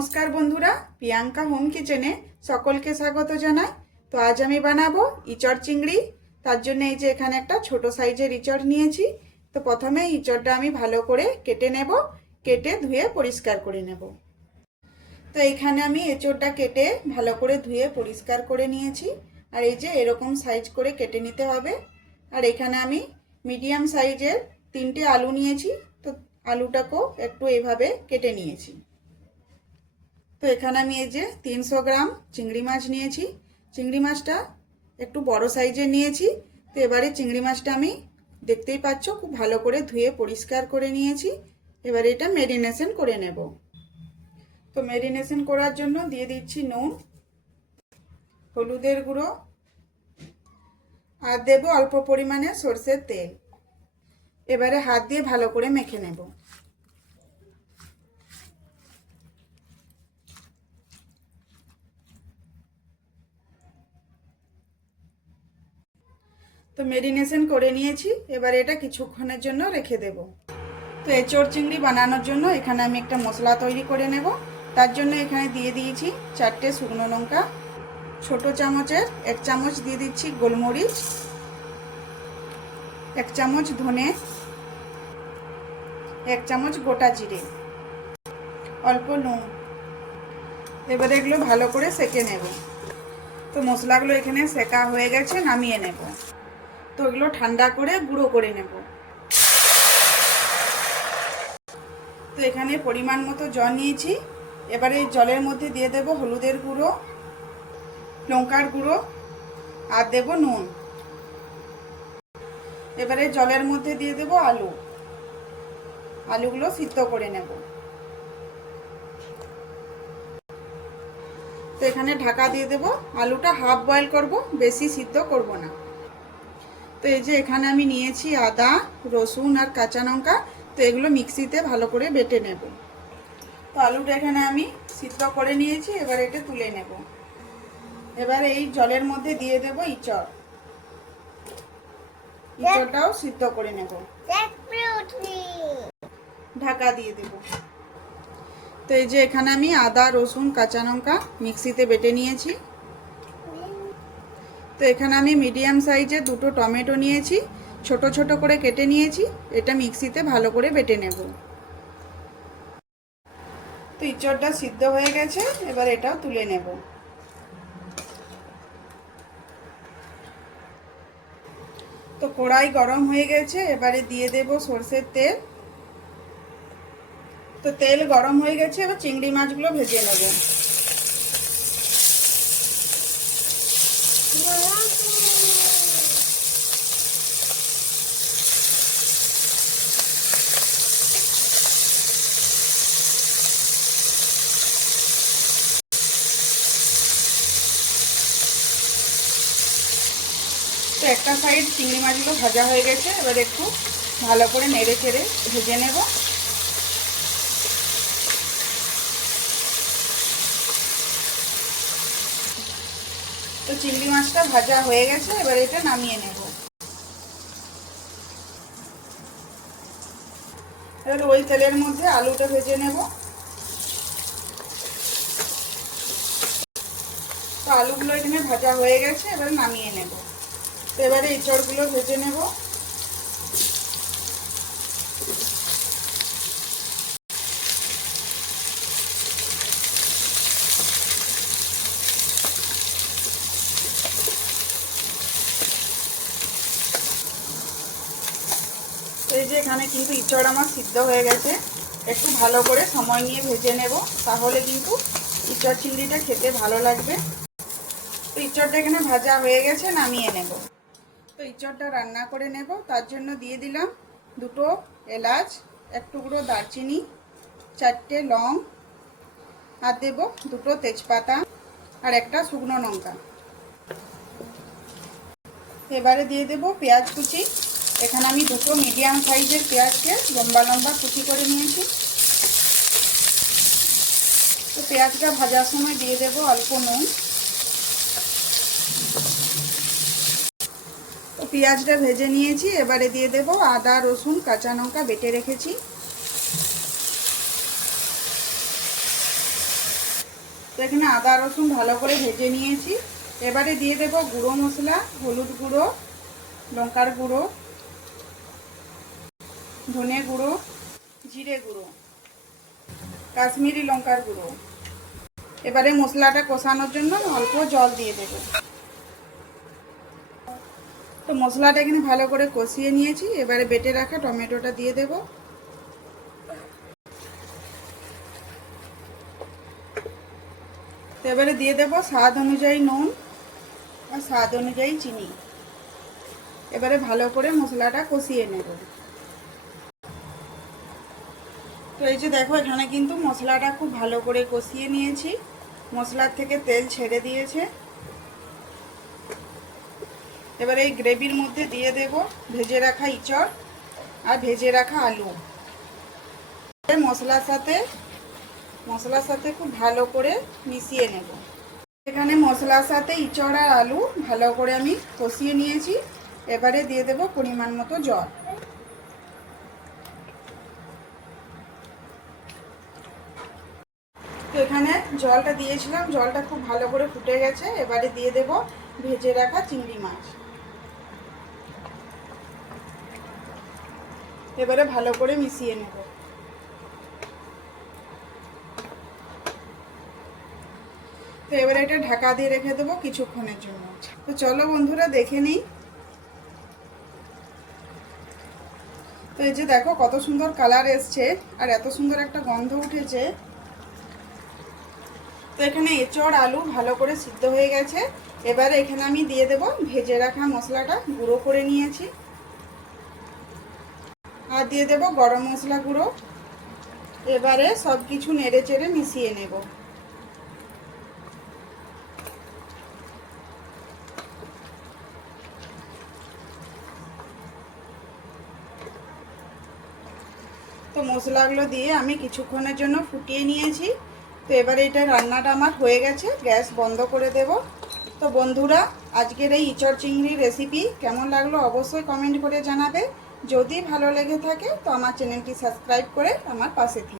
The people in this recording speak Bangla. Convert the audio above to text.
নমস্কার বন্ধুরা, প্রিয়াঙ্কা হোম কিচেনে সকলকে স্বাগত জানাই। তো আজ আমি বানাবো ইচড় চিংড়ি। তার জন্য এই যে এখানে একটা ছোট সাইজের ইচড় নিয়েছি। তো প্রথমে ইচড়টা আমি ভালো করে কেটে নেব, কেটে ধুয়ে পরিষ্কার করে নেব। তো এখানে আমি এঁচড়টা কেটে ভালো করে ধুয়ে পরিষ্কার করে নিয়েছি। আর এই যে এরকম সাইজ করে কেটে নিতে হবে। আর এখানে আমি মিডিয়াম সাইজের 3টে আলু নিয়েছি। তো আলুটাকেও একটু এভাবে কেটে নিয়েছি। তো এখানে আমি এই যে 300 গ্রাম চিংড়ি মাছ নিয়েছি। চিংড়ি মাছটা একটু বড় সাইজের নিয়েছি। তো এবারে চিংড়ি মাছটা আমি দেখতেই পাচ্ছ খুব ভালো করে ধুয়ে পরিষ্কার করে নিয়েছি। এবারে এটা ম্যারিনেশন করে নেব। তো ম্যারিনেশন করার জন্য দিয়ে দিচ্ছি নুন, হলুদের গুঁড়ো আর দেব অল্প পরিমাণে সরষের তেল। এবারে হাত দিয়ে ভালো করে মেখে নেব। তো ম্যারিনেশন করে নিয়েছি। এবারে এটা কিছুক্ষণের জন্য রেখে দেব। তো এঁচড় চিংড়ি বানানোর জন্য এখানে আমি একটা মশলা তৈরি করে নেব। তার জন্য এখানে দিয়ে দিয়েছি 4টে শুকনো লঙ্কা, ছোট চামচের 1 চামচ দিয়ে দিচ্ছি গোলমরিচ, 1 চামচ ধনে, 1 চামচ গোটা জিরে, অল্প নুন। এবারে এগুলো ভালো করে সেঁকে নেব। তো মশলাগুলো এখানে সেঁকা হয়ে গেছে, নামিয়ে নেব। তো এগুলো ঠান্ডা করে গুঁড়ো করে নেব। তো এখানে পরিমাণ মতো জল নিয়েছি। এবারে এই জলের মধ্যে দিয়ে দেব হলুদের গুঁড়ো, লঙ্কার গুঁড়ো আর দেব নুন। এবারে জলের মধ্যে দিয়ে দেব আলুগুলো সিদ্ধ করে নেব। তো এখানে ঢাকা দিয়ে দেব। আলুটা হাফ বয়েল করব, বেশি সিদ্ধ করব না। তো এই যে এখানে আমি নিয়েছি আদা, রসুন আর কাঁচা লঙ্কা। তো এগুলো মিক্সিতে ভালো করে বেটে নেব। তো আলুটা এখানে আমি সিদ্ধ করে নিয়েছি। এবার এটা তুলে নেব। এবার এই জলের মধ্যে দিয়ে দেব ইঁচড়টাও সিদ্ধ করে নেব। ঢাকা দিয়ে দেব। তো এই যে এখানে আমি আদা, রসুন, কাঁচা লঙ্কা মিক্সিতে বেটে নিয়েছি। তো এখানে আমি মিডিয়াম সাইজের 2টো টমেটো নিয়েছি, ছোট ছোট করে কেটে নিয়েছি। এটা মিক্সিতে ভালো করে বেটে নেব। তো ইঁচড়টা সিদ্ধ হয়ে গেছে। এবার এটাও তুলে নেব। তো কড়াই গরম হয়ে গেছে। এবারে দিয়ে দেব সরষের তেল। তো তেল গরম হয়ে গেছে। এবার চিংড়ি মাছগুলো ভেজে নেব। তো একটা সাইড চিংড়ি মাছগুলো ভাজা হয়ে গেছে। এবার একটু ভালো করে নেড়ে চেড়ে ভেজে নেব। তো চিংড়ি মাছটা ভাজা হয়ে গেছে। এবার এটা নামিয়ে নেব। এবার ওই তেলের মধ্যে আলুটা ভেজে নেব। তো আলুগুলো এখানে ভাজা হয়ে গেছে। এবার নামিয়ে নেব। তো এবারে এঁচড়গুলো ভেজে নেব। তো এই যে এখানে কিন্তু ইঁচড় আমার সিদ্ধ হয়ে গেছে। একটু ভালো করে সময় নিয়ে ভেজে নেব, তাহলে কিন্তু ইঁচড় চিংড়িটা খেতে ভালো লাগবে। তো ইঁচড়টা এখানে ভাজা হয়ে গেছে, নামিয়ে নেব। তো ইঁচড়টা রান্না করে নেব। তার জন্য দিয়ে দিলাম 2টো এলাচ, 1 টুকরো দারচিনি, 4টে লং আর দেব 2টো তেজপাতা আর একটা শুকনো লঙ্কা। এবারে দিয়ে দেব পেঁয়াজ কুচি। এখানে আমি 2টো মিডিয়াম সাইজের পেঁয়াজকে লম্বা লম্বা কুচি করে নিয়েছি। তো পেঁয়াজটা ভাজার সময় দিয়ে দেব অল্প নুন। তো পেঁয়াজটা ভেজে নিয়েছি। এবারে দিয়ে দেব আদা, রসুন, কাঁচা লঙ্কা বেটে রেখেছি। এখানে আদা রসুন ভালো করে ভেজে নিয়েছি। এবারে দিয়ে দেব গুঁড়ো মশলা, হলুদ গুঁড়ো, লঙ্কার গুঁড়ো, ধনে গুঁড়ো, জিরে গুঁড়ো, কাশ্মীরি লঙ্কার গুঁড়ো। এবারে মশলাটা কষানোর জন্য অল্প জল দিয়ে দেব। তো মশলাটা এখানে ভালো করে কষিয়ে নিয়েছি। এবারে বেটে রাখা টমেটোটা দিয়ে দেব। তো এবারে দিয়ে দেব স্বাদ অনুযায়ী নুন আর স্বাদ অনুযায়ী চিনি। এবারে ভালো করে মশলাটা কষিয়ে নেব। তো এই যে দেখো, এখানে কিন্তু মশলাটা খুব ভালো করে কষিয়ে নিয়েছি। মশলার থেকে তেল ছেড়ে দিয়েছে। এবারে এই গ্রেভির মধ্যে দিয়ে দেব ভেজে রাখা ইঁচড় আর ভেজে রাখা আলু। মশলার সাথে খুব ভালো করে মিশিয়ে নেব। এখানে মশলার সাথে ইঁচড় আর আলু ভালো করে আমি কষিয়ে নিয়েছি। এবারে দিয়ে দেব পরিমাণ মতো জল। তো এখানে জলটা দিয়েছিলাম, জলটা খুব ভালো করে ফুটে গেছে। এবারে দিয়ে দেব ভেজে রাখা চিংড়ি মাছ। এবারে ভালো করে মিশিয়ে নেব। তো এবারে এটা ঢাকা দিয়ে রেখে দেবো কিছুক্ষণের জন্য। তো চলো বন্ধুরা দেখে নিই। তো এই যে দেখো কত সুন্দর কালার এসছে আর এত সুন্দর একটা গন্ধ উঠেছে। তো এখানে এঁচড় আলু ভালো করে সিদ্ধ হয়ে গেছে। এবারে এখানে আমি দিয়ে দেব ভেজে রাখা মশলাটা গুঁড়ো করে নিয়েছি আর দিয়ে দেব গরম মশলা গুঁড়ো। এবারে সব কিছু নেড়ে চেড়ে মিশিয়ে নেব। তো মশলাগুলো দিয়ে আমি কিছুক্ষণের জন্য ফুটিয়ে নিয়েছি। তো এবারে এটা রান্নাটা আমার হয়ে গেছে, গ্যাস বন্ধ করে দেব। তো বন্ধুরা, আজকের এই ইঁচড় চিংড়ির রেসিপি কেমন লাগলো অবশ্যই কমেন্ট করে জানাবে। যদি ভালো লেগে থাকে তো আমার চ্যানেলটি সাবস্ক্রাইব করে আমার পাশে থাকবে।